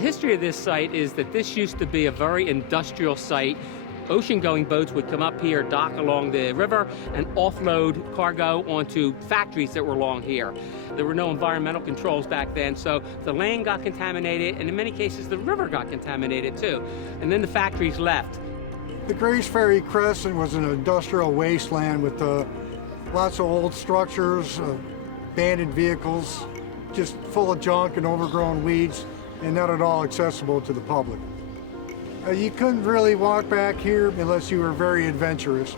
history of this site is that this used to be a very industrial site. Ocean-going boats would come up here, dock along the river, and offload cargo onto factories that were along here. There were no environmental controls back then, so the land got contaminated, and in many cases the river got contaminated too. And then the factories left. The Grace Ferry Crescent was an industrial wasteland with lots of old structures, abandoned vehicles, just full of junk and overgrown weeds, and not at all accessible to the public. You couldn't really walk back here unless you were very adventurous.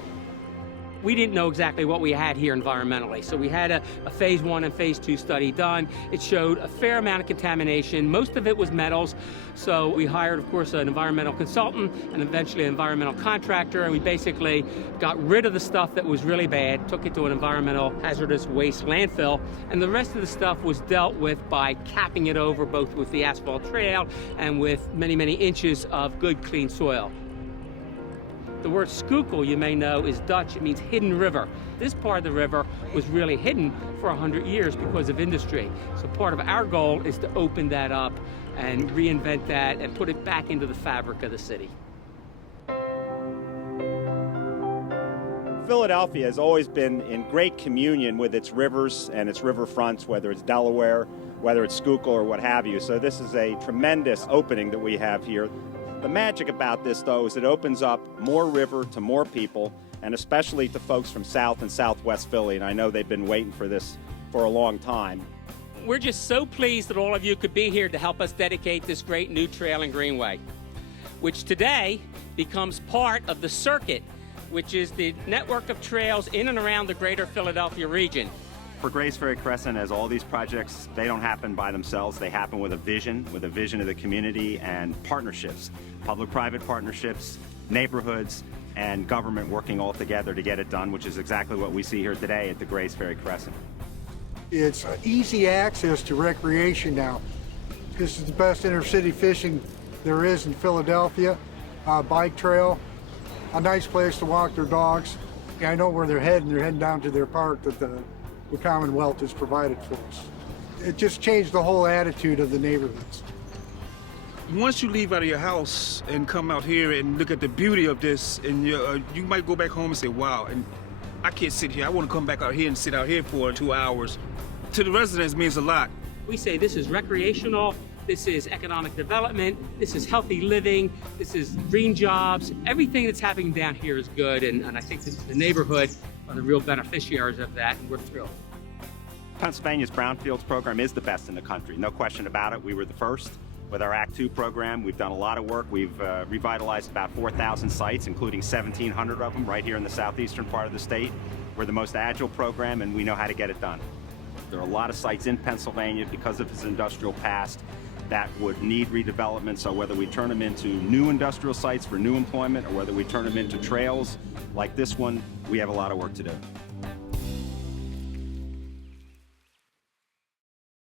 We didn't know exactly what we had here environmentally, so we had a phase 1 and phase 2 study done. It showed a fair amount of contamination. Most of it was metals, so we hired, of course, an environmental consultant and eventually an environmental contractor, and we basically got rid of the stuff that was really bad, took it to an environmental hazardous waste landfill, and the rest of the stuff was dealt with by capping it over both with the asphalt trail and with many, many inches of good, clean soil. The word Schuylkill, you may know, is Dutch. It means hidden river. This part of the river was really hidden for 100 years because of industry. So part of our goal is to open that up and reinvent that and put it back into the fabric of the city. Philadelphia has always been in great communion with its rivers and its riverfronts, whether it's Delaware, whether it's Schuylkill or what have you. So this is a tremendous opening that we have here. The magic about this, though, is it opens up more river to more people, and especially to folks from South and Southwest Philly, and I know they've been waiting for this for a long time. We're just so pleased that all of you could be here to help us dedicate this great new trail and greenway, which today becomes part of the circuit, which is the network of trails in and around the greater Philadelphia region. For Grace Ferry Crescent, as all these projects, they don't happen by themselves. They happen with a vision of the community and partnerships, public-private partnerships, neighborhoods, and government working all together to get it done, which is exactly what we see here today at the Grace Ferry Crescent. It's easy access to recreation now. This is the best intercity fishing there is in Philadelphia. Bike trail, a nice place to walk their dogs. Yeah, I know where they're heading. They're heading down to their park that the Commonwealth has provided for us. It just changed the whole attitude of the neighborhoods. Once you leave out of your house and come out here and look at the beauty of this, and you might go back home and say, wow, and I can't sit here. I want to come back out here and sit out here for 2 hours. To the residents, it means a lot. We say this is recreational, this is economic development, this is healthy living, this is green jobs. Everything that's happening down here is good, and I think the neighborhood are the real beneficiaries of that, and we're thrilled. Pennsylvania's Brownfields program is the best in the country, no question about it. We were the first. With our Act 2 program, we've done a lot of work. We've revitalized about 4,000 sites, including 1,700 of them right here in the southeastern part of the state. We're the most agile program, and we know how to get it done. There are a lot of sites in Pennsylvania, because of its industrial past, that would need redevelopment. So whether we turn them into new industrial sites for new employment, or whether we turn them into trails like this one, we have a lot of work to do.